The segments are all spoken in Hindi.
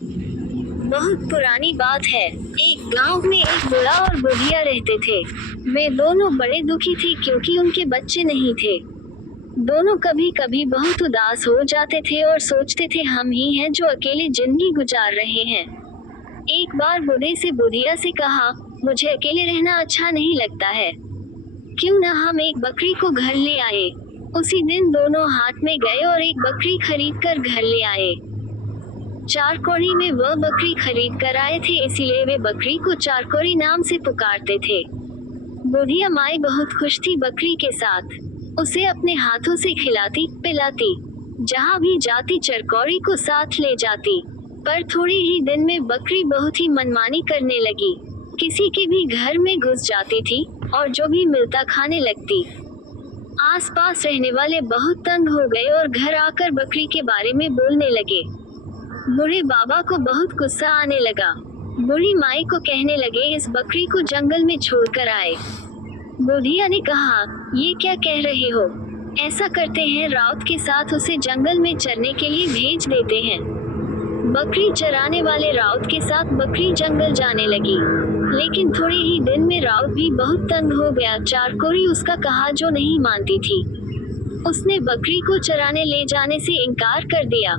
बहुत पुरानी बात है। एक गांव में एक बूढ़ा और बुढ़िया रहते थे। वे दोनों बड़े दुखी थे क्योंकि उनके बच्चे नहीं थे। दोनों कभी कभी बहुत उदास हो जाते थे और सोचते थे हम ही हैं जो अकेले जिंदगी गुजार रहे हैं। एक बार बूढ़े से बुढ़िया से कहा, मुझे अकेले रहना अच्छा नहीं लगता है, क्यों न हम एक बकरी को घर ले आए। उसी दिन दोनों हाट में गए और एक बकरी खरीद कर घर ले आए। 4 कौड़ी में वह बकरी खरीद कर आए थे, इसीलिए वे बकरी को 4 कौड़ी नाम से पुकारते थे। बुढ़िया माई बहुत खुश थी बकरी के साथ। उसे अपने हाथों से खिलाती पिलाती, जहाँ भी जाती चरकौड़ी को साथ ले जाती। पर थोड़े ही दिन में बकरी बहुत ही मनमानी करने लगी। किसी के भी घर में घुस जाती थी और जो भी मिलता खाने लगती। आसपास रहने वाले बहुत तंग हो गए और घर आकर बकरी के बारे में बोलने लगे। बूढ़े बाबा को बहुत गुस्सा आने लगा। बूढ़ी माई को कहने लगे इस बकरी को जंगल में छोड़कर आए। बुढ़िया ने कहा, ये क्या कह रहे हो? ऐसा करते हैं, राउत के साथ उसे जंगल में चरने के लिए भेज देते हैं। बकरी चराने वाले राउत के साथ बकरी जंगल जाने लगी। लेकिन थोड़े ही दिन में राउत भी बहुत तंग हो गया। 4 कौड़ी उसका कहा जो नहीं मानती थी। उसने बकरी को चराने ले जाने से इनकार कर दिया।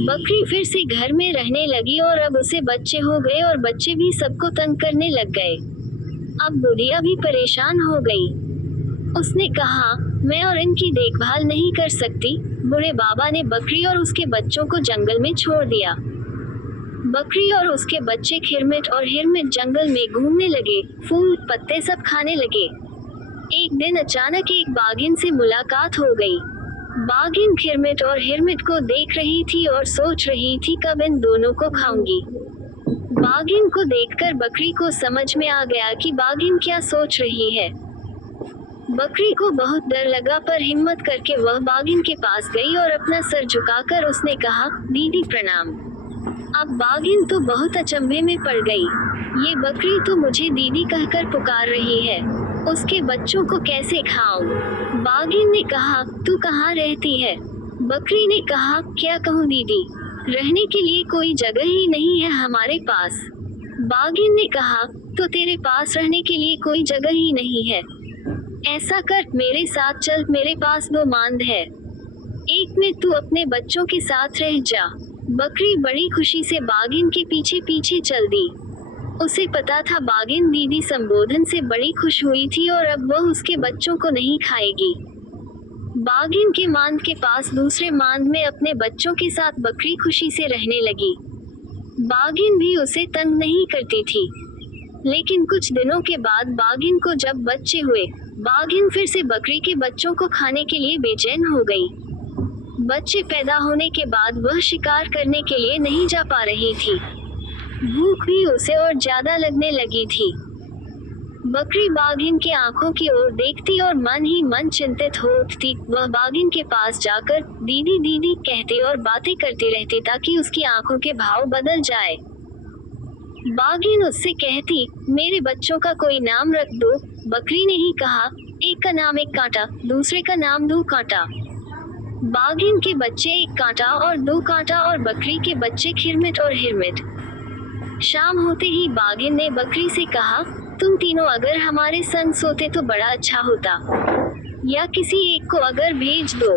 बकरी फिर से घर में रहने लगी और अब उसे बच्चे हो गए और बच्चे भी सबको तंग करने लग गए। अब बुढ़िया भी परेशान हो गई। उसने कहा, मैं और इनकी देखभाल नहीं कर सकती। बूढ़े बाबा ने बकरी और उसके बच्चों को जंगल में छोड़ दिया। बकरी और उसके बच्चे खिरमिट और हिरमिट जंगल में घूमने लगे, फूल पत्ते सब खाने लगे। एक दिन अचानक एक बाघिन से मुलाकात हो गई। बाघिन खिरमिट और हिरमिट को देख रही थी और सोच रही थी कब इन दोनों को खाऊंगी। बाघिन को देखकर बकरी को समझ में आ गया कि बाघिन क्या सोच रही है। बकरी को बहुत डर लगा, पर हिम्मत करके वह बाघिन के पास गई और अपना सर झुकाकर उसने कहा, दीदी प्रणाम। अब बाघिन तो बहुत अचंभे में पड़ गई। ये बकरी तो मुझे दीदी कहकर पुकार रही है, उसके बच्चों को कैसे खाऊं? बाघिन ने कहा, तू कहाँ रहती है? बकरी ने कहा, क्या कहूँ दीदी, रहने के लिए कोई जगह ही नहीं है हमारे पास। बाघिन ने कहा, तो तेरे पास रहने के लिए कोई जगह ही नहीं है? ऐसा कर, मेरे साथ चल, मेरे पास 2 मांद है, एक में तू अपने बच्चों के साथ रह जा। बकरी बड़ी खुशी से बाघिन के पीछे पीछे चल दी। उसे पता था बाघिन दीदी संबोधन से बड़ी खुश हुई थी और अब वह उसके बच्चों को नहीं खाएगी। बाघिन के मांद के पास दूसरे मांद में अपने बच्चों के साथ बकरी खुशी से रहने लगी। बाघिन भी उसे तंग नहीं करती थी। लेकिन कुछ दिनों के बाद बाघिन को जब बच्चे हुए, बाघिन फिर से बकरी के बच्चों को खाने के लिए बेचैन हो गई। बच्चे पैदा होने के बाद वह शिकार करने के लिए नहीं जा पा रही थी। भूख भी उसे और ज्यादा लगने लगी थी। बकरी बाघिन के आंखों की ओर देखती और मन ही मन चिंतित हो उठती। वह बाघिन के पास जाकर दीदी दीदी कहती और बातें करती रहती ताकि उसकी आंखों के भाव बदल जाए। बाघिन उससे कहती, मेरे बच्चों का कोई नाम रख दो। बकरी ने ही कहा, एक का नाम एक कांटा, दूसरे का नाम 2 कांटा। बाघिन के बच्चे एक कांटा और 2 कांटा और बकरी के बच्चे खिरमिट और हिरमिट। शाम होते ही बाघिन ने बकरी से कहा, तुम तीनों अगर हमारे संग सोते तो बड़ा अच्छा होता, या किसी एक को अगर भेज दो।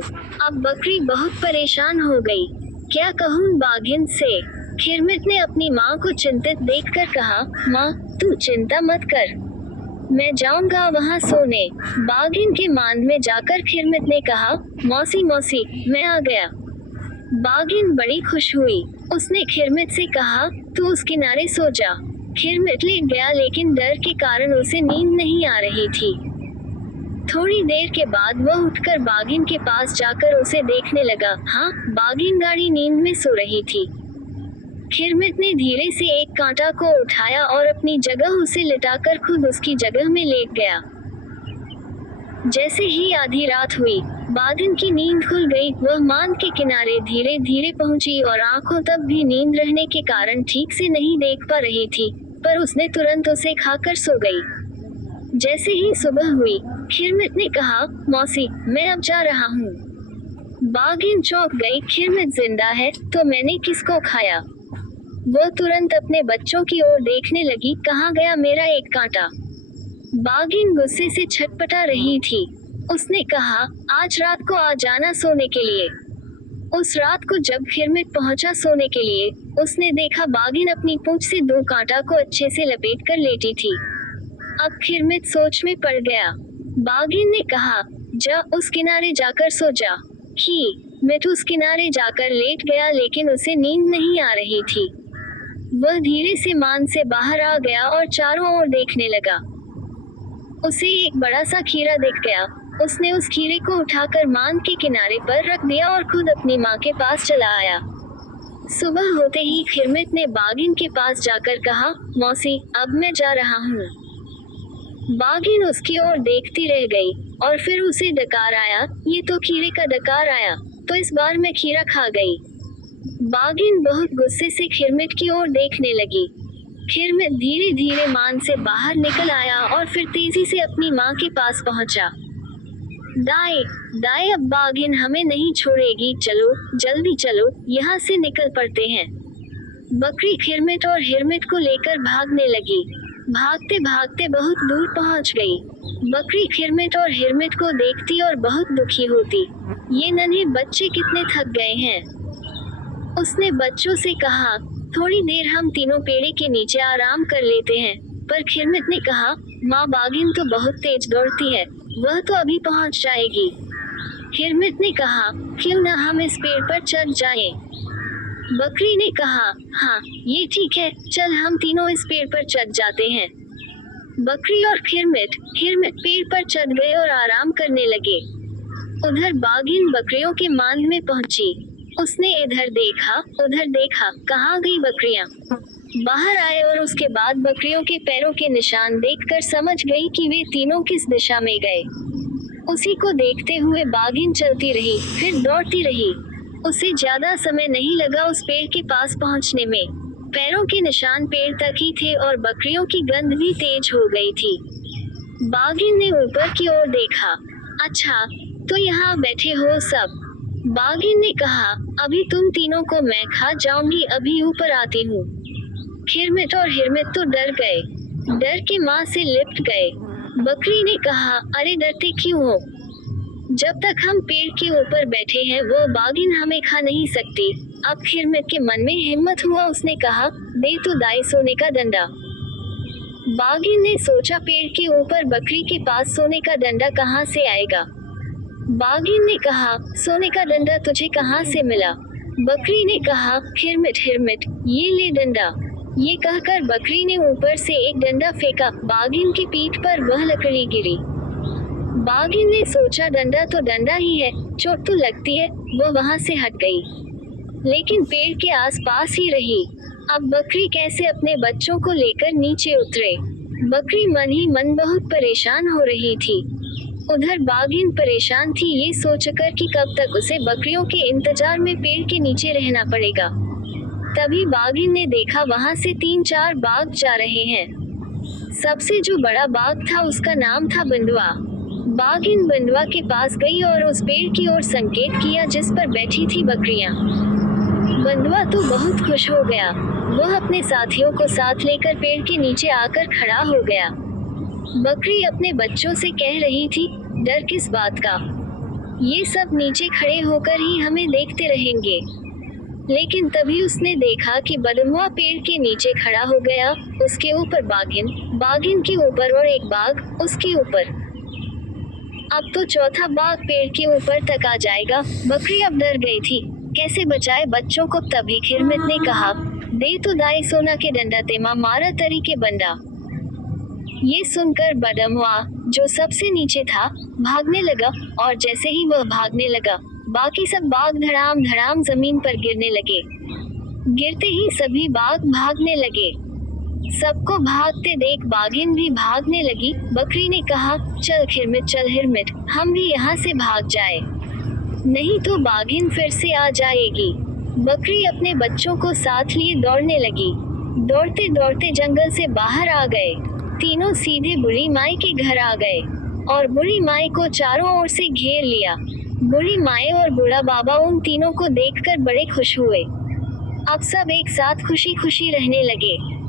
अब बकरी बहुत परेशान हो गई। क्या कहूँ बाघिन से? खिरमिट ने अपनी माँ को चिंतित देखकर कहा, माँ तू चिंता मत कर, मैं जाऊंगा वहाँ सोने। बाघिन के मांद में जाकर खिरमिट ने कहा, मौसी मौसी मैं आ गया। बाघिन बड़ी खुश हुई। उसने खिरमिट से कहा, तू उस किनारे सो जा। खिरमिट लेट गया, लेकिन डर के कारण उसे नींद नहीं आ रही थी। थोड़ी देर के बाद वह उठकर बाघिन के पास जाकर उसे देखने लगा। हाँ, बाघिन गाढ़ी नींद में सो रही थी। खिरमिट ने धीरे से एक कांटा को उठाया और अपनी जगह उसे लिटाकर खुद उसकी जगह में लेट गया। जैसे ही आधी रात हुई, बाघिन की नींद खुल गई। वह मांद के किनारे धीरे धीरे पहुंची और आंखों तब भी नींद रहने के कारण ठीक से नहीं देख पा रही थी, पर उसने तुरंत उसे खाकर सो गई। जैसे ही सुबह हुई, खिरमिट ने कहा, मौसी मैं अब जा रहा हूँ। बाघिन चौंक गई। खिरमिट जिंदा है तो मैंने किसको खाया? वो तुरंत अपने बच्चों की ओर देखने लगी। कहाँ गया मेरा एक कांटा? बाघिन गुस्से से छटपटा रही थी। उसने कहा, आज रात को आ जाना सोने के लिए। उस रात को जब खिरमिट पहुंचा सोने के लिए, उसने देखा बाघिन अपनी पूंछ से 2 कांटा को अच्छे से लपेट कर लेटी थी। अब खिरमिट सोच में पड़ गया। बाघिन ने कहा, जा उस किनारे जाकर सो जा। मिट उस किनारे जाकर लेट गया, लेकिन उसे नींद नहीं आ रही थी। वह धीरे से मान से बाहर आ गया और चारों ओर देखने लगा। उसे एक बड़ा सा खीरा दिख गया। उसने उस खीरे को उठाकर मान के किनारे पर रख दिया और खुद अपनी माँ के पास चला आया। सुबह होते ही खिरमिट ने बाघिन के पास जाकर कहा, मौसी, अब मैं जा रहा हूँ। बाघिन उसकी ओर देखती रह गई और फिर उसे डकार आया। ये तो खीरे का डकार आया, तो इस बार मैं खीरा खा गई। बाघिन बहुत गुस्से से खिरमिट की ओर देखने लगी। खिरमिट धीरे धीरे मान से बाहर निकल आया और फिर तेजी से अपनी माँ के पास पहुँचा। दाई, दाई, अब बाघिन हमें नहीं छोड़ेगी, चलो जल्दी चलो, यहाँ से निकल पड़ते हैं। बकरी खिरमिट और हिरमिट को लेकर भागने लगी। भागते भागते बहुत दूर पहुँच गई। बकरी खिरमिट और हिरमिट को देखती और बहुत दुखी होती। ये नन्हे बच्चे कितने थक गए हैं। उसने बच्चों से कहा, थोड़ी देर हम तीनों पेड़ के नीचे आराम कर लेते हैं। पर खिरमिट ने कहा, माँ, बाघिन तो बहुत तेज दौड़ती है, वह तो अभी पहुँच जाएगी। हिरमिट ने कहा, क्यों न हम इस पेड़ पर चढ़ जाएं? बकरी ने कहा, हाँ ये ठीक है, चल हम तीनों इस पेड़ पर चढ़ जाते हैं। बकरी और खिरमिट पेड़ पर चढ़ गए और आराम करने लगे। उधर बाघिन बकरियों के मांद में पहुंची। उसने इधर देखा उधर देखा, कहाँ गई बकरियां? बाहर आए और उसके बाद बकरियों के पैरों के निशान देखकर समझ गई कि वे तीनों किस दिशा में गए। उसी को देखते हुए बाघिन चलती रही, फिर दौड़ती रही। उसे ज्यादा समय नहीं लगा उस पेड़ के पास पहुंचने में। पैरों के निशान पेड़ तक ही थे और बकरियों की गंध भी तेज हो गई थी। बाघिन ने ऊपर की ओर देखा। अच्छा, तो यहाँ बैठे हो सब? बाघिन ने कहा, अभी तुम तीनों को मैं खा जाऊंगी, अभी ऊपर आती हूँ। खिरमिट और हिरमिट तो डर गए, डर के माँ से लिपट गए। बकरी ने कहा, अरे डरते क्यों हो? जब तक हम पेड़ के ऊपर बैठे हैं वो बाघिन हमें खा नहीं सकती। अब खिरमिट के मन में हिम्मत हुआ, उसने कहा, दे तो दाई सोने का डंडा। बाघिन ने सोचा, पेड़ के ऊपर बकरी के पास सोने का डंडा कहाँ से आएगा? बाघिन ने कहा, सोने का डंडा तुझे कहाँ से मिला? बकरी ने कहा, हिरमिट, ये ले डंडा। ये कहकर बकरी ने ऊपर से एक डंडा फेंका। बाघिन की पीठ पर वह लकड़ी गिरी। बाघिन ने सोचा, डंडा तो डंडा ही है, चोट तो लगती है। वो वहाँ से हट गई, लेकिन पेड़ के आसपास ही रही। अब बकरी कैसे अपने बच्चों को लेकर नीचे उतरे? बकरी मन ही मन बहुत परेशान हो रही थी। उधर बाघिन परेशान थी ये सोचकर कि कब तक उसे बकरियों के इंतजार में पेड़ के नीचे रहना पड़ेगा। तभी बाघिन ने देखा वहाँ से 3-4 बाघ जा रहे हैं। सबसे जो बड़ा बाघ था उसका नाम था बंदुआ। बाघिन बंदुआ के पास गई और उस पेड़ की ओर संकेत किया जिस पर बैठी थी बकरियां। बंदुआ तो बहुत खुश हो गया। वह अपने साथियों को साथ लेकर पेड़ के नीचे आकर खड़ा हो गया। बकरी अपने बच्चों से कह रही थी, डर किस बात का? ये सब नीचे खड़े होकर ही हमें देखते रहेंगे। लेकिन तभी उसने देखा कि बंदुआ पेड़ के नीचे खड़ा हो गया। उसके ऊपर बाघिन के ऊपर और एक बाघ उसके ऊपर। अब तो चौथा बाघ पेड़ के ऊपर तक आ जाएगा। बकरी अब डर गई थी, कैसे बचाए बच्चों को? तभी खिरमिट ने कहा, दे तो दाई सोना के डंडा तेमा मारा तरी के बंडा। ये सुनकर बंदुआ, जो सबसे नीचे था, भागने लगा और जैसे ही वह भागने लगा, बाकी सब बाघ धड़ाम धड़ाम जमीन पर गिरने लगे। गिरते ही सभी बाघ भागने लगे। सबको भागते देख बाघिन भी भागने लगी। बकरी ने कहा, चल हिरमिट, हम भी यहाँ से भाग जाए, नहीं तो बाघिन फिर से आ जाएगी। बकरी अपने बच्चों को साथ लिए दौड़ने लगी। दौड़ते दौड़ते जंगल से बाहर आ गए। तीनों सीधे बूढ़ी माई के घर आ गए और बूढ़ी माई को चारों ओर से घेर लिया। बूढ़ी माई और बूढ़ा बाबा उन तीनों को देखकर बड़े खुश हुए। अब सब एक साथ खुशी खुशी रहने लगे।